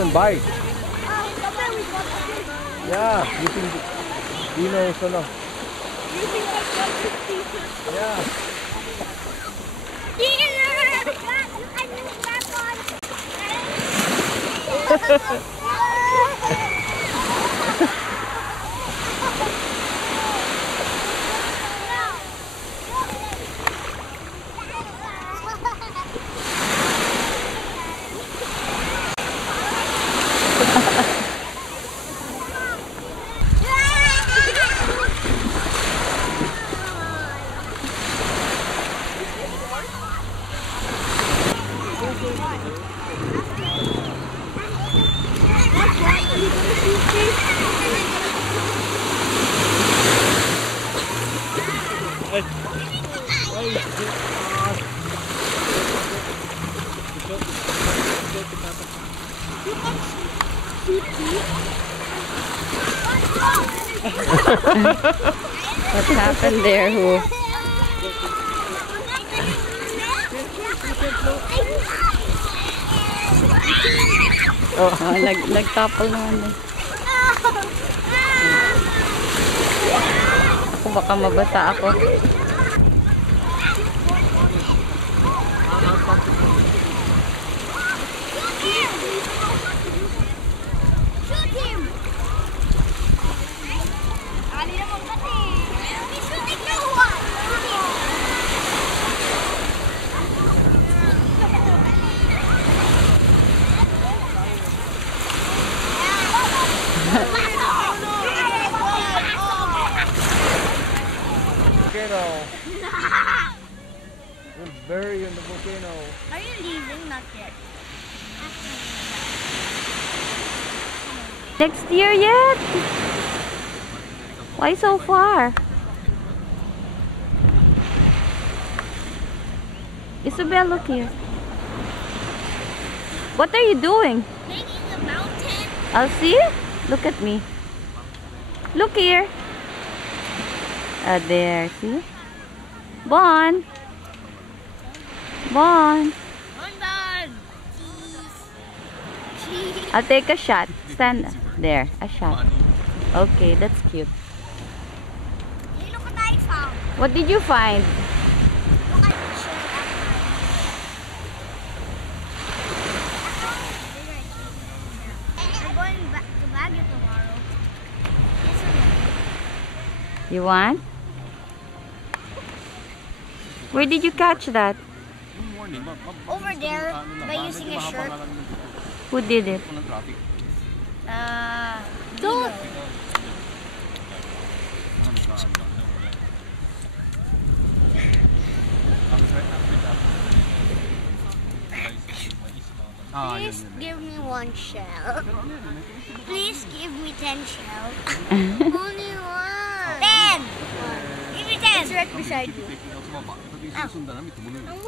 even bite. Yeah, using Dino's ano. Yeah. What happened there, Hu? Oh, nagtapal naman din. Baka mabasa ako. Volcano. We'll bury in the volcano. Are you leaving? Not yet. Next year yet? Why so far? Isabel, look here. What are you doing? Making a mountain. I'll see. Look at me. Look here. There, see? Bon. Bon. Cheese. I'll take a shot. Stand there. A shot. Okay, that's cute. Hey, look what I found. What did you find? Look at the shell. I'm going back to Baguio tomorrow. Yes or no? You want? Where did you catch that? Over there, by using a shirt. Who did it? Don't. Please give me one shell. Please give me 10 shells. Only one. 10. Give me 10. It's right beside you. I'm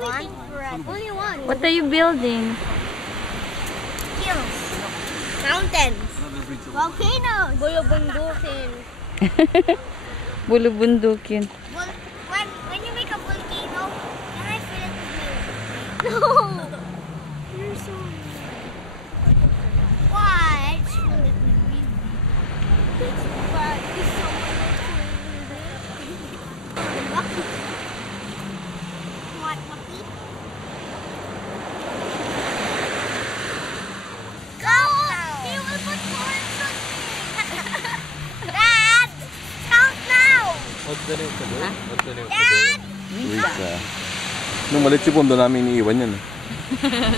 waiting for it. Only one. What are you building? Hills. Mountains. Volcanoes. Bulubundukin. Bulubundukin. Well, when you make a volcano, can I fill it with milk? No. You're so weird. Why? I just filled it with milk. But it's so lucky. What, lucky? Go! He will put corns on me. Dad! Count now! What's the name of the bird? What's the name of the Dad! bird? Nung maliit si Pondo namin iniiwan yan.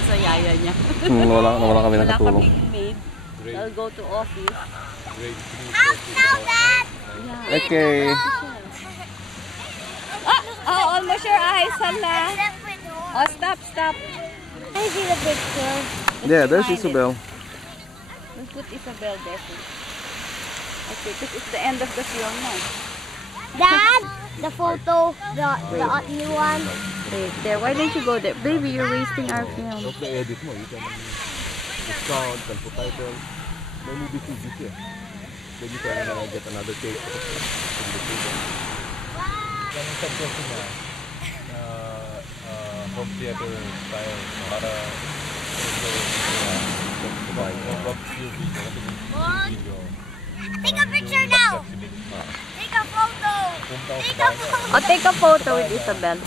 Sa yaya niya. Nawala kami Wala nakatulong. kaming maid. I'll go to office. Count now, Dad! Okay. Oh, almost your eyes, hala. Except for door. Oh, stop, stop. I see the picture. Yeah, there's Isabel. Let's put Isabel there. Okay, because it's the end of the film now. Dad, the photo, the new one. Wait, there. Why don't you go there? Baby, you're wasting our film. If the edit mo, you can discount, can put title. No movie CGC. Then you can get another take. Yung suggestion niya na home theater style para Kumain ka. Take a picture now. Take a photo. Take a photo. Oh, take a photo with Isabel.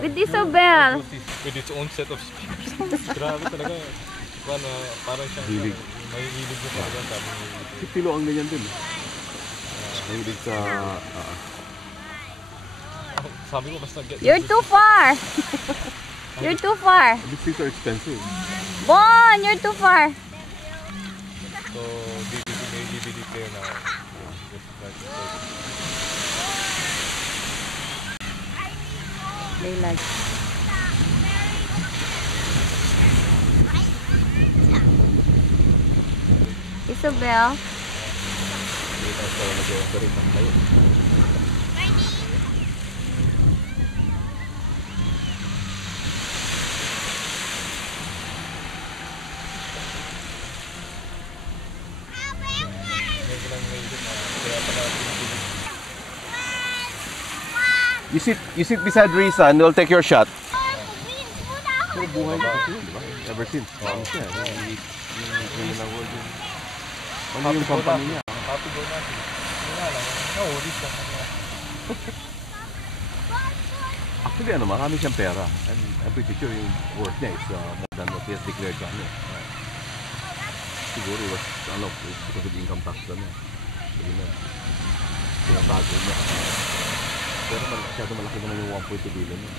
With Isabel. With its own set of speakers. Grabe talaga. Parang siyang Hilig. may hilig mo talaga. Si Pilo ang ganyan din. Mahilig sa... Sabi ko basta get... You're too far. You're too far. These things are expensive. Bon, you're too far. So, may DVD player na. Just like They like. Isabel. Kita sa nag-operate ang kayo. You sit beside Risa and they'll take your shot. Pero buhay na kasi yun, di ba? Ever since. Ano siya? Ano yung company niya? Happy go natin. Wala lang. Nahuli siya. Actually, marami siyang pera. And I'm pretty sure yung worth niya is more than what he has declared sa ano. Siguro it was, because of the income tax na. Sabi na, pinatago niya. Pero masyado malaki naman yung 1.2 billion niya.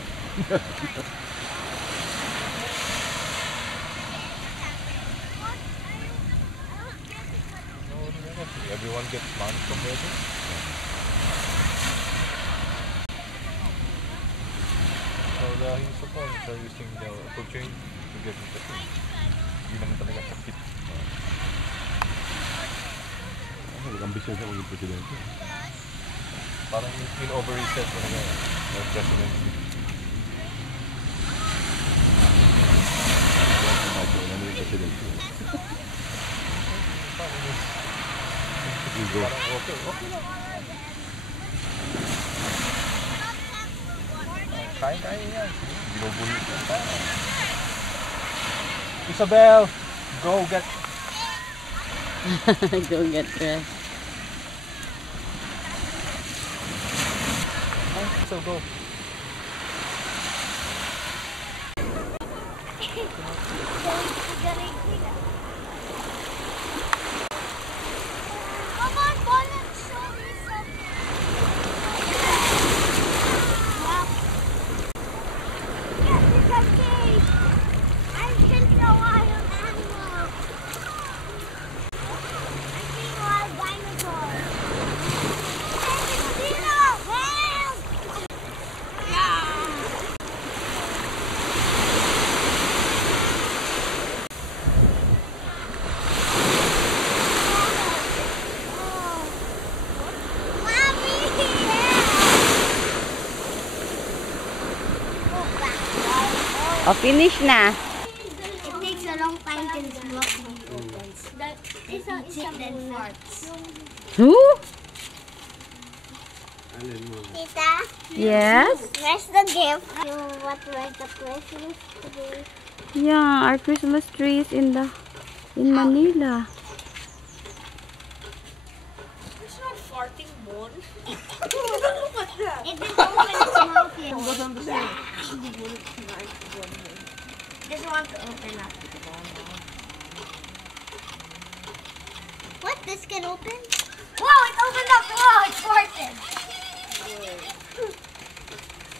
Everyone gets money from wedding. So dahil sa point, they're using the opportunity to get into the thing. Hindi naman talaga sakit. Nag-ambisyon siya maging presidente. Parang in-over-reset mo na gano'n. Like presidency. Imagine, ano yung presidente? Ego. Parang okay lang. Kain-kain yan. Binubuli ka. Isabel! Go get... Go get dressed. So go. Come on, Paul, let's show me something. Wow. Yes, it's a cage. I can see a wild animal. I see a wild dinosaur. Hey, Dino, help! Yeah. Mommy, yeah. Oh, finish na. It takes a long time till the muffin opens. It's a then farts. Who? Tita, Yes? where's the gift? What was the Christmas tree? Yeah, our Christmas tree is in Manila. It's not farting, Bon. It didn't open its mouth yet. Just want to open up. What? This can open? Wow, it opened up! Wow, it farted!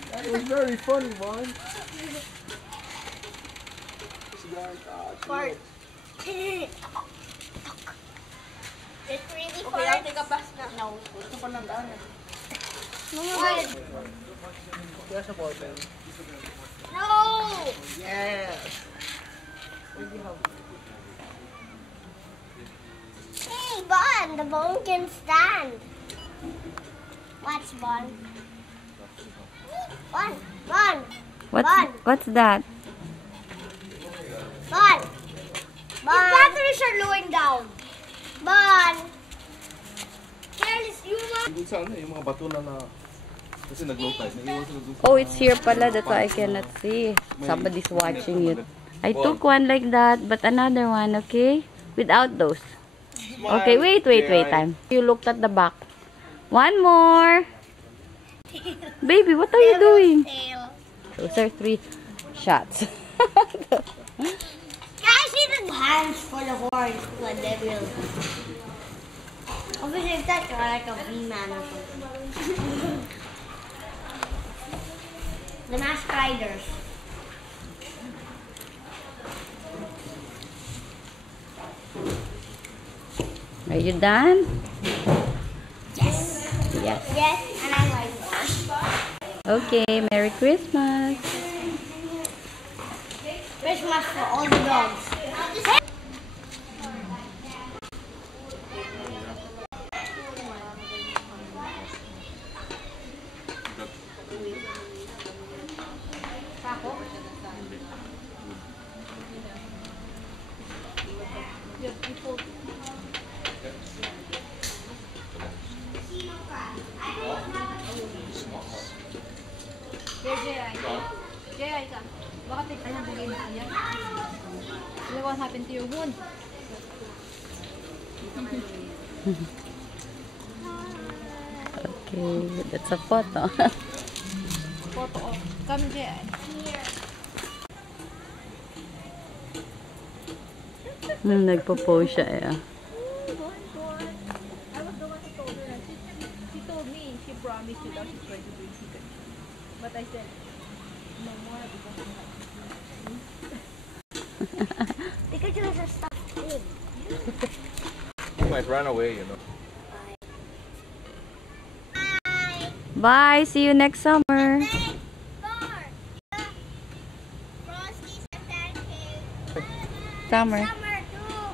That was very funny, man. Fart. It really farted. Okay, take a pass na. No. Gusto ko ng daan. No! Yes. Hey, Bon, the bone can stand. Watch, Bon. Bon, Bon, What's that? Bon. His batteries are lowing down. Bon. Careless, you want? Doon sa yung mga bato na kasi nag-low tide. Naiwan sa nag-low tide. Oh, it's here pala. That's why I cannot see. Somebody's watching it. I took one like that, but another one, okay? Without those. Okay, wait, time. You looked at the back. One more. Baby, what are you doing? Tail. Those are 3 shots. Guys, see the hands full of horns. What they will. Obviously, if that's like a V-Man or something. The Masked Riders. Are you done? Yes. Yes. Yes, and I like that. Okay, Merry Christmas. Christmas for all the dogs. Jay, bakit ano bigay mo niya? What happened to your wound? Okay, that's a photo. Photo of. Come, Jay. Nagpo-pose siya eh. I was the one who told her. She told me she promised you that she's going to bring chicken. But I said, no more because Pikachu is a stuffed pig. You might run away, you know. Bye, see you next summer. Frosties and pancakes. Summer. Summer too.